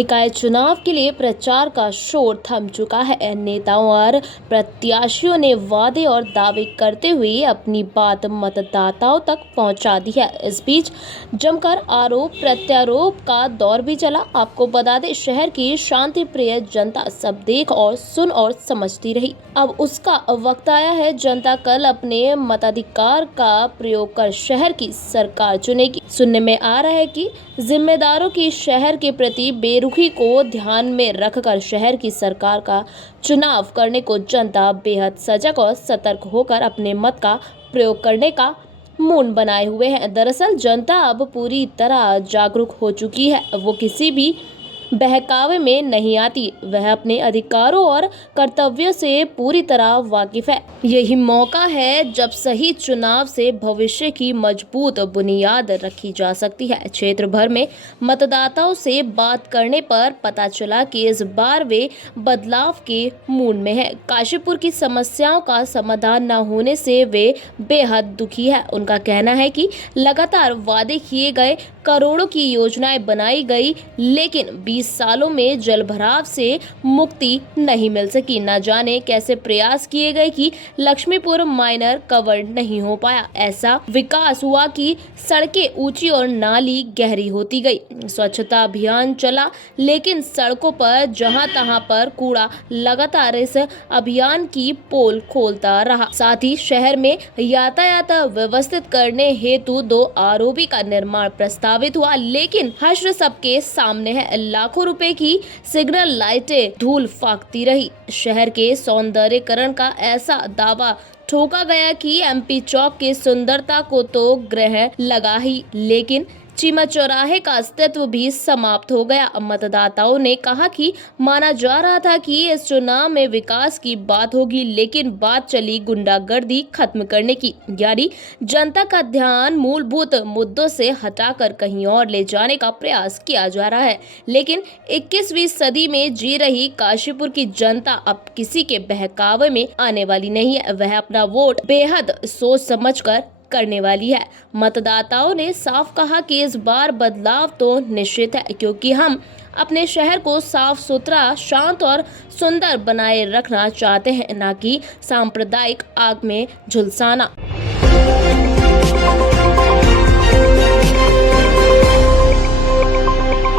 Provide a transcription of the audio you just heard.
निकाय चुनाव के लिए प्रचार का शोर थम चुका है। नेताओं और प्रत्याशियों ने वादे और दावे करते हुए अपनी बात मतदाताओं तक पहुंचा दी है। इस बीच जमकर आरोप प्रत्यारोप का दौर भी चला। आपको बता दें, शहर की शांति प्रिय जनता सब देख और सुन और समझती रही। अब उसका वक्त आया है। जनता कल अपने मताधिकार का प्रयोग कर शहर की सरकार चुनेगी। सुनने में आ रहा है कि जिम्मेदारों की शहर के प्रति बेरुखी को ध्यान में रखकर शहर की सरकार का चुनाव करने को जनता बेहद सजग और सतर्क होकर अपने मत का प्रयोग करने का मूड बनाए हुए हैं। दरअसल जनता अब पूरी तरह जागरूक हो चुकी है। वो किसी भी बहकावे में नहीं आती। वह अपने अधिकारों और कर्तव्यों से पूरी तरह वाकिफ है। यही मौका है जब सही चुनाव से भविष्य की मजबूत बुनियाद रखी जा सकती है। क्षेत्र भर में मतदाताओं से बात करने पर पता चला कि इस बार वे बदलाव के मूड में है। काशीपुर की समस्याओं का समाधान न होने से वे बेहद दुखी है। उनका कहना है कि लगातार वादे किए गए, करोड़ों की योजनाएं बनाई गई, लेकिन 20 सालों में जलभराव से मुक्ति नहीं मिल सकी। न जाने कैसे प्रयास किए गए कि लक्ष्मीपुर माइनर कवर नहीं हो पाया। ऐसा विकास हुआ कि सड़कें ऊंची और नाली गहरी होती गई। स्वच्छता अभियान चला, लेकिन सड़कों पर जहां तहां पर कूड़ा लगातार इस अभियान की पोल खोलता रहा। साथ ही शहर में यातायात व्यवस्थित करने हेतु 2 आरओबी का निर्माण प्रस्तावित हुआ, लेकिन हश्र सबके सामने है। लाखों रुपए की सिग्नल लाइटें धूल फाकती रही। शहर के सौंदर्यीकरण का ऐसा दावा ठोका गया कि एमपी चौक की सुंदरता को तो ग्रह लगा ही, लेकिन चीमा चौराहे का अस्तित्व भी समाप्त हो गया। मतदाताओं ने कहा कि माना जा रहा था कि इस चुनाव में विकास की बात होगी, लेकिन बात चली गुंडागर्दी खत्म करने की, यानी जनता का ध्यान मूलभूत मुद्दों से हटाकर कहीं और ले जाने का प्रयास किया जा रहा है। लेकिन 21वीं सदी में जी रही काशीपुर की जनता अब किसी के बहकावे में आने वाली नहीं है। वह अपना वोट बेहद सोच समझकर करने वाली है। मतदाताओं ने साफ कहा कि इस बार बदलाव तो निश्चित है, क्योंकि हम अपने शहर को साफ सुथरा, शांत और सुंदर बनाए रखना चाहते हैं, न कि सांप्रदायिक आग में झुलसाना।